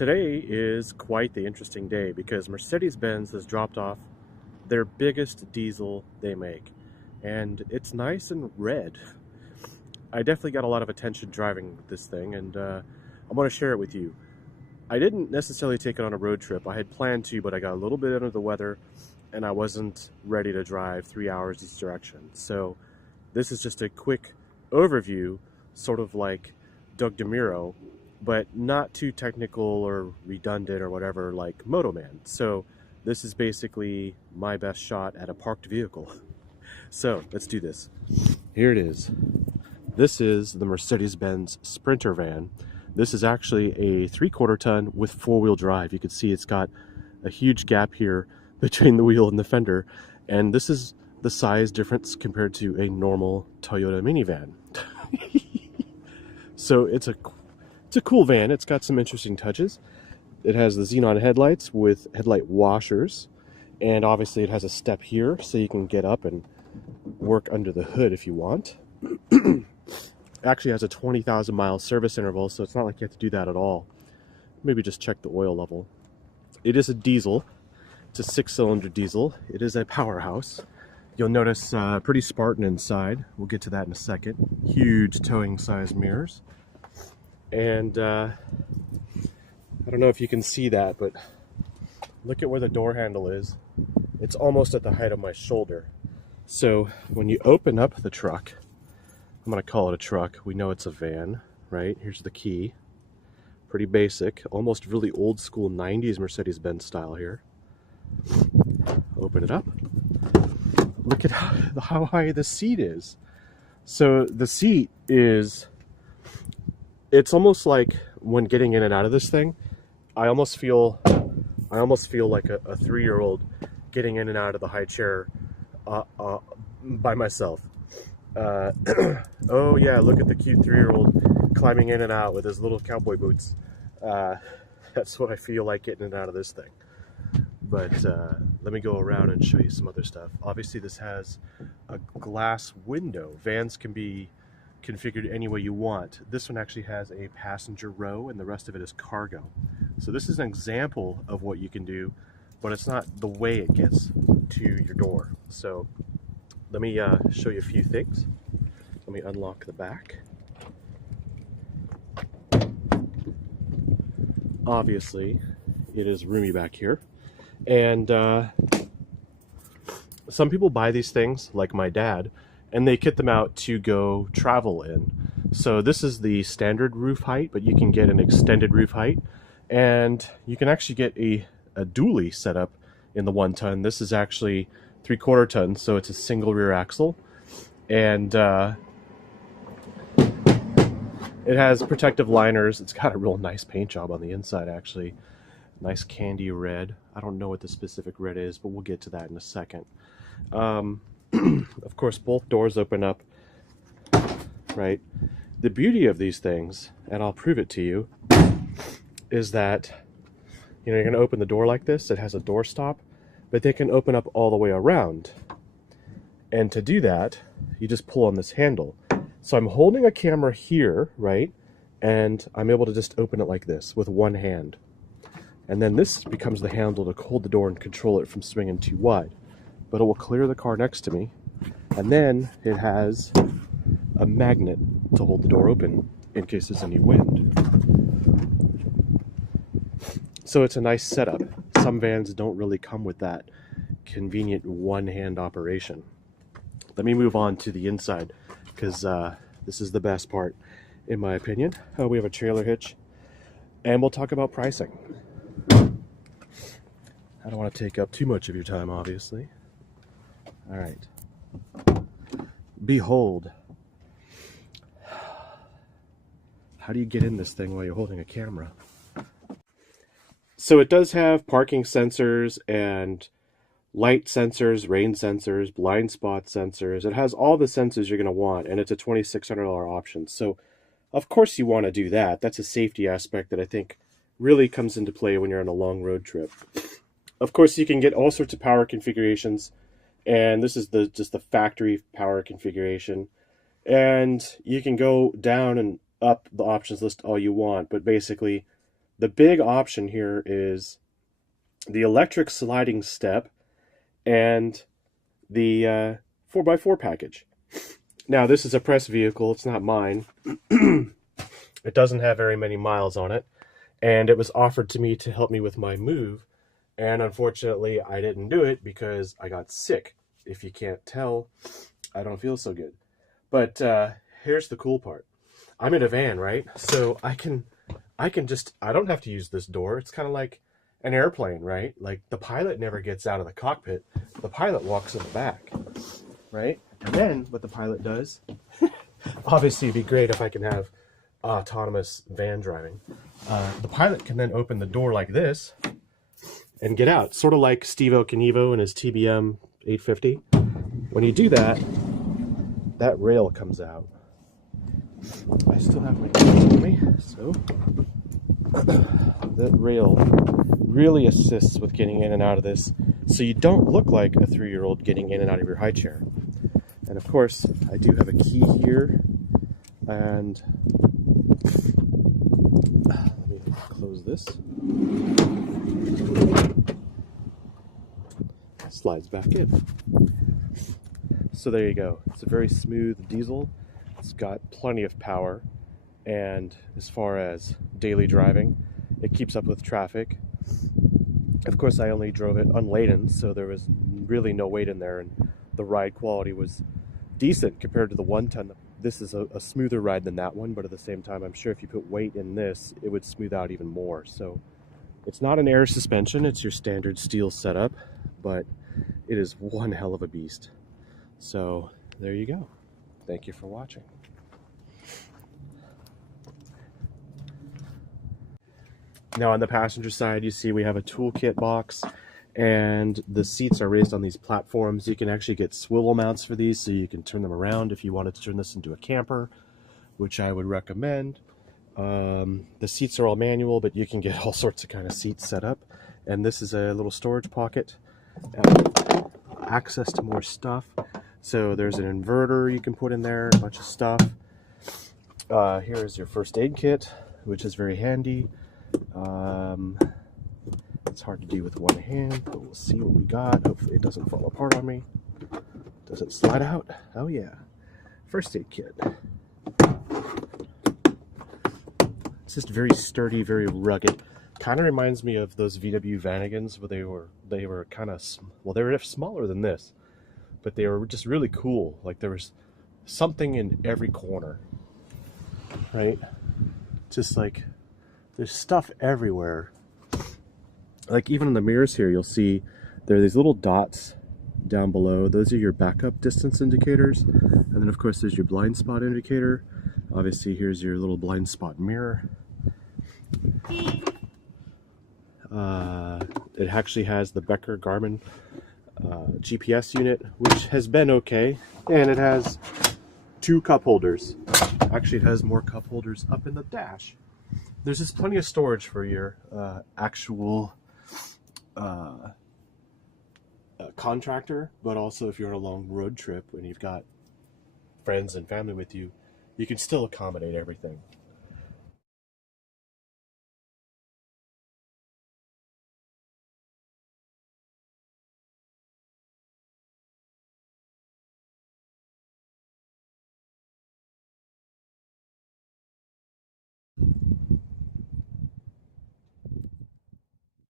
Today is quite the interesting day because Mercedes-Benz has dropped off their biggest diesel they make, and it's nice and red. I definitely got a lot of attention driving this thing, and I want to share it with you. I didn't necessarily take it on a road trip. I had planned to, but I got a little bit under the weather, and I wasn't ready to drive 3 hours each direction. So this is just a quick overview, sort of like Doug DeMuro, but not too technical or redundant or whatever like Moto Man. So this is basically my best shot at a parked vehicle. So let's do this. Here it is. This is the Mercedes-Benz Sprinter van. This is actually a 3/4 ton with 4-wheel drive. You can see it's got a huge gap here between the wheel and the fender, and this is the size difference compared to a normal Toyota minivan. So it's a cool van. It's got some interesting touches. It has the xenon headlights with headlight washers, and obviously it has a step here so you can get up and work under the hood if you want. Actually has a 20,000 mile service interval, so it's not like you have to do that at all. Maybe just check the oil level. It is a diesel. It's a 6-cylinder diesel. It is a powerhouse. You'll notice pretty Spartan inside. We'll get to that in a second. Huge towing size mirrors. And I don't know if you can see that, but look at where the door handle is. It's almost at the height of my shoulder. So when you open up the truck, I'm going to call it a truck. We know it's a van, right? Here's the key. Pretty basic, almost really old school 90s Mercedes-Benz style here. Open it up. Look at how high the seat is. So the seat is, it's almost like when getting in and out of this thing, I almost feel like a 3-year-old getting in and out of the high chair by myself. Oh yeah, look at the cute 3-year-old climbing in and out with his little cowboy boots. That's what I feel like getting in and out of this thing. But let me go around and show you some other stuff. Obviously this has a glass window. Vans can be configured any way you want. This one actually has a passenger row and the rest of it is cargo. So this is an example of what you can do, but it's not the way it gets to your door. So let me show you a few things. Let me unlock the back. Obviously, it is roomy back here. And some people buy these things, like my dad, and they kit them out to go travel in. So this is the standard roof height, but you can get an extended roof height. And you can actually get a dually set up in the 1 ton. This is actually 3/4 ton, so it's a single rear axle, and it has protective liners. It's got a real nice paint job on the inside, actually. Nice candy red. I don't know what the specific red is, but we'll get to that in a second. Of course, both doors open up, right? The beauty of these things, and I'll prove it to you, is that you're going to open the door like this. It has a door stop, but they can open up all the way around. And to do that, you just pull on this handle. So I'm holding a camera here, right? And I'm able to just open it like this with one hand. And then this becomes the handle to hold the door and control it from swinging too wide. But it will clear the car next to me. And then it has a magnet to hold the door open in case there's any wind. So it's a nice setup. Some vans don't really come with that convenient one-hand operation. Let me move on to the inside, because this is the best part, in my opinion. We have a trailer hitch, and we'll talk about pricing. I don't want to take up too much of your time, obviously. All right. Behold. How do you get in this thing while you're holding a camera? So it does have parking sensors and light sensors, rain sensors, blind spot sensors. It has all the sensors you're going to want, and it's a $2,600 option. So of course you want to do that. That's a safety aspect that I think really comes into play when you're on a long road trip. Of course, you can get all sorts of power configurations, and this is just the factory power configuration. And you can go down and up the options list all you want, but basically The big option here is the electric sliding step and the 4x4 package. Now, this is a press vehicle. It's not mine. It doesn't have very many miles on it, and it was offered to me to help me with my move, and unfortunately, I didn't do it because I got sick. If you can't tell, I don't feel so good. But here's the cool part. I'm in a van, right? So I don't have to use this door. It's kind of like an airplane, right? Like the pilot never gets out of the cockpit. The pilot walks in the back, right? And then what the pilot does, obviously it'd be great if I can have autonomous van driving. The pilot can then open the door like this and get out, sort of like Steve-O Knievo and his TBM 850. When you do that, that rail comes out. I still have my keys with me, so that rail really assists with getting in and out of this, so you don't look like a 3-year-old getting in and out of your high chair. And of course, I do have a key here, and let me close this. Slides back in. So there you go. It's a very smooth diesel. It's got plenty of power, and as far as daily driving, it keeps up with traffic. Of course, I only drove it unladen, so there was really no weight in there, and the ride quality was decent compared to the 110. This is a smoother ride than that one, but at the same time, I'm sure if you put weight in this, it would smooth out even more. So it's not an air suspension, it's your standard steel setup, but it is one hell of a beast. So there you go. Thank you for watching. Now on the passenger side, you see we have a toolkit box, and the seats are raised on these platforms. You can actually get swivel mounts for these, so you can turn them around if you wanted to turn this into a camper, which I would recommend. The seats are all manual, but you can get all sorts of kind of seats set up. And this is a little storage pocket, access to more stuff. So there's an inverter you can put in there, a bunch of stuff. Here is your first aid kit, which is very handy. It's hard to do with one hand, but we'll see what we got. Hopefully it doesn't fall apart on me. Does it slide out? Oh yeah. First aid kit. It's just very sturdy, very rugged. Kind of reminds me of those VW Vanagons, where they were kind of, well, they were smaller than this, but they were just really cool. Like there was something in every corner, right? Just like there's stuff everywhere. Like even in the mirrors here, you'll see there are these little dots down below. Those are your backup distance indicators. And then of course there's your blind spot indicator. Obviously here's your little blind spot mirror. It actually has the Becker Garmin GPS unit, which has been okay. And it has 2 cup holders. Actually, it has more cup holders up in the dash. There's just plenty of storage for your actual contractor, but also if you're on a long road trip and you've got friends and family with you, you can still accommodate everything.